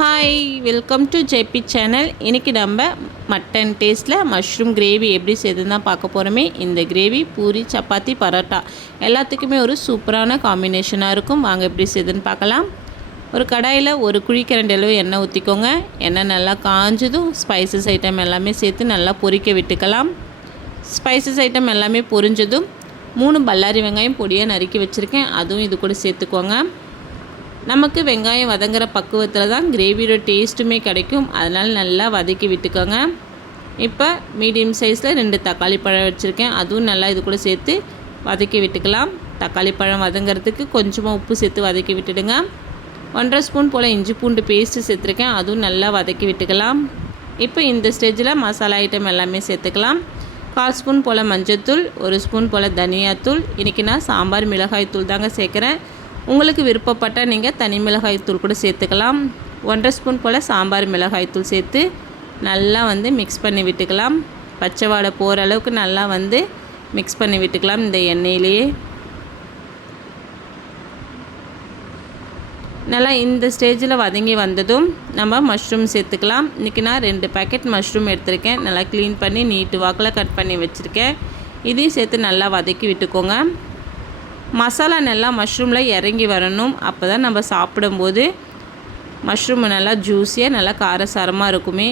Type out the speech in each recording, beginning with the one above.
Hi welcome to J P channel இன்றைக்கி நம்ம mutton டேஸ்ட்டில் மஷ்ரூம் கிரேவி எப்படி செய்யுதுன்னு தான் பார்க்க போகிறோமே இந்த கிரேவி பூரி சப்பாத்தி பரோட்டா எல்லாத்துக்குமே ஒரு சூப்பரான காம்பினேஷனாக இருக்கும். வாங்க எப்படி செய்யுதுன்னு பார்க்கலாம். ஒரு கடாயில் ஒரு குழிக்கரண்டி அளவு எண்ணெய் ஊற்றிக்கோங்க எண்ணெய் நல்லா காஞ்சதும் ஸ்பைசஸ் ஐட்டம் எல்லாமே சேர்த்து நல்லா பொரிக்க விட்டுக்கலாம். ஸ்பைசஸ் ஐட்டம் எல்லாமே பொரிஞ்சதும் மூணு பல்லாரி வெங்காயம் பொடியாக நறுக்கி வச்சுருக்கேன். அதுவும் இது கூட சேர்த்துக்கோங்க. நமக்கு வெங்காயம் வதங்குற பக்குவத்தில் தான் கிரேவியோட டேஸ்ட்டுமே கிடைக்கும். அதனால் நல்லா வதக்கி விட்டுக்கோங்க. இப்போ மீடியம் சைஸில் ரெண்டு தக்காளி பழம் வச்சுருக்கேன். அதுவும் நல்லா இது கூட சேர்த்து வதக்கி விட்டுக்கலாம். தக்காளி பழம் வதங்கிறதுக்கு கொஞ்சமாக உப்பு சேர்த்து வதக்கி விட்டுடுங்க. ஒன்றரை ஸ்பூன் போல் இஞ்சி பூண்டு பேஸ்ட்டு சேர்த்துருக்கேன். அதுவும் நல்லா வதக்கி விட்டுக்கலாம். இப்போ இந்த ஸ்டேஜில் மசாலா ஐட்டம் எல்லாமே சேர்த்துக்கலாம். கால் ஸ்பூன் போல் மஞ்சத்தூள் ஒரு ஸ்பூன் போல் தனியாத்தூள். இன்றைக்கி நான் சாம்பார் மிளகாய் தூள் தாங்க சேர்க்குறேன். உங்களுக்கு விருப்பப்பட்டால் நீங்கள் தனி மிளகாய் தூள் கூட சேர்த்துக்கலாம். ஒன்றரை ஸ்பூன் போல் சாம்பார் மிளகாய் தூள் சேர்த்து நல்லா வந்து மிக்ஸ் பண்ணி விட்டுக்கலாம். பச்சை வாடை போகிற அளவுக்கு நல்லா வந்து மிக்ஸ் பண்ணி விட்டுக்கலாம் இந்த எண்ணெயிலேயே. நல்லா இந்த ஸ்டேஜில் வதங்கி வந்ததும் நம்ம மஷ்ரூம் சேர்த்துக்கலாம். இன்றைக்கி நான் ரெண்டு பேக்கெட் மஷ்ரூம் எடுத்திருக்கேன். நல்லா க்ளீன் பண்ணி நீட்டு வாக்கில் கட் பண்ணி வச்சுருக்கேன். இதையும் சேர்த்து நல்லா வதக்கி விட்டுக்கோங்க. மசாலா நல்லா மஷ்ரூமில் இறங்கி வரணும். அப்போ தான் நம்ம சாப்பிடும்போது மஷ்ரூம் நல்லா ஜூஸியாக நல்லா காரசாரமாக இருக்குமே.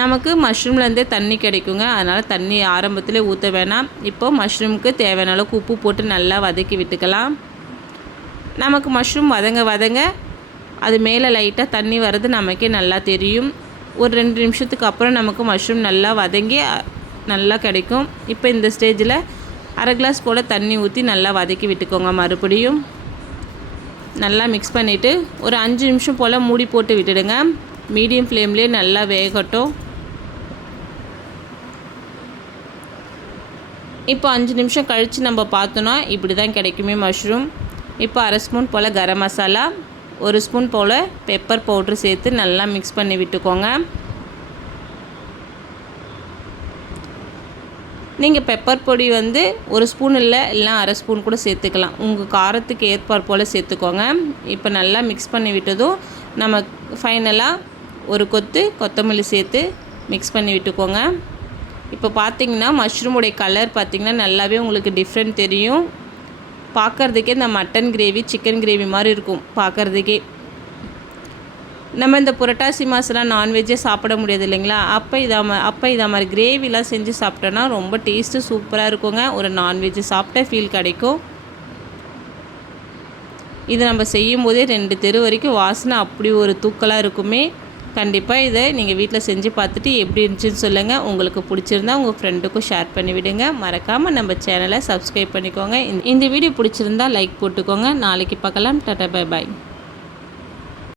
நமக்கு மஷ்ரூம்லேருந்தே தண்ணி கிடைக்குங்க. அதனால் தண்ணி ஆரம்பத்தில் ஊற்ற வேணாம். இப்போது மஷ்ரூமுக்கு தேவையான அளவுக்கு உப்பு போட்டு நல்லா வதக்கி விட்டுக்கலாம். நமக்கு மஷ்ரூம் வதங்க வதங்க அது மேலே லைட்டாக தண்ணி வர்றது நமக்கே நல்லா தெரியும். ஒரு ரெண்டு நிமிஷத்துக்கு அப்புறம் நமக்கு மஷ்ரூம் நல்லா வதங்கி நல்லா கிடைக்கும். இப்போ இந்த ஸ்டேஜில் அரை கிளாஸ் போல் தண்ணி ஊற்றி நல்லா வதக்கி விட்டுக்கோங்க மறுபடியும். நல்லா மிக்ஸ் பண்ணிவிட்டு ஒரு அஞ்சு நிமிஷம் போல் மூடி போட்டு விட்டுடுங்க. மீடியம் ஃப்ளேம்லேயே நல்லா வேகட்டும். இப்போ அஞ்சு நிமிஷம் கழித்து நம்ம பார்த்தோன்னா இப்படி தான் கிடைக்குமே மஷ்ரூம் இப்போ அரை ஸ்பூன் போல் கரம் மசாலா ஒரு ஸ்பூன் போல் பெப்பர் பவுட்ரு சேர்த்து நல்லா மிக்ஸ் பண்ணி விட்டுக்கோங்க. நீங்கள் பெப்பர் பொடி வந்து ஒரு ஸ்பூன் இல்லை இல்லை அரை ஸ்பூன் கூட சேர்த்துக்கலாம். உங்கள் காரத்துக்கு ஏற்பார் போல் சேர்த்துக்கோங்க. இப்போ நல்லா மிக்ஸ் பண்ணி விட்டதும் நம்ம ஃபைனலாக ஒரு கொத்து கொத்தமல்லி சேர்த்து மிக்ஸ் பண்ணி விட்டுக்கோங்க. இப்போ பார்த்தீங்கன்னா மஷ்ரூமுடைய கலர் பார்த்திங்கன்னா நல்லாவே உங்களுக்கு டிஃப்ரெண்ட் தெரியும். பார்க்குறதுக்கே இந்த மட்டன் கிரேவி சிக்கன் கிரேவி மாதிரி இருக்கும். பார்க்குறதுக்கே நம்ம இந்த புரட்டாசி மாதம்லாம் நான்வெஜ்ஜே சாப்பிட முடியாது இல்லைங்களா? அப்போ இதை அப்போ இதை மாதிரி கிரேவிலாம் செஞ்சு சாப்பிட்டோன்னா ரொம்ப டேஸ்ட்டு சூப்பராக இருக்குங்க. ஒரு நான்வெஜ்ஜு சாப்பிட்ட ஃபீல் கிடைக்கும். இது நம்ம செய்யும் போதே ரெண்டு தெரு வரைக்கும் வாசனை அப்படி ஒரு தூக்கலாக இருக்குமே. கண்டிப்பாக இதை நீங்கள் வீட்டில் செஞ்சு பார்த்துட்டு எப்படி இருந்துச்சுன்னு சொல்லுங்கள் உங்களுக்கு பிடிச்சிருந்தா உங்கள் ஃப்ரெண்டுக்கும் ஷேர் பண்ணி விடுங்க. மறக்காமல் நம்ம சேனலை சப்ஸ்கிரைப் பண்ணிக்கோங்க. இந்த வீடியோ பிடிச்சிருந்தா லைக் போட்டுக்கோங்க. நாளைக்கு பார்க்கலாம். Tata bye bye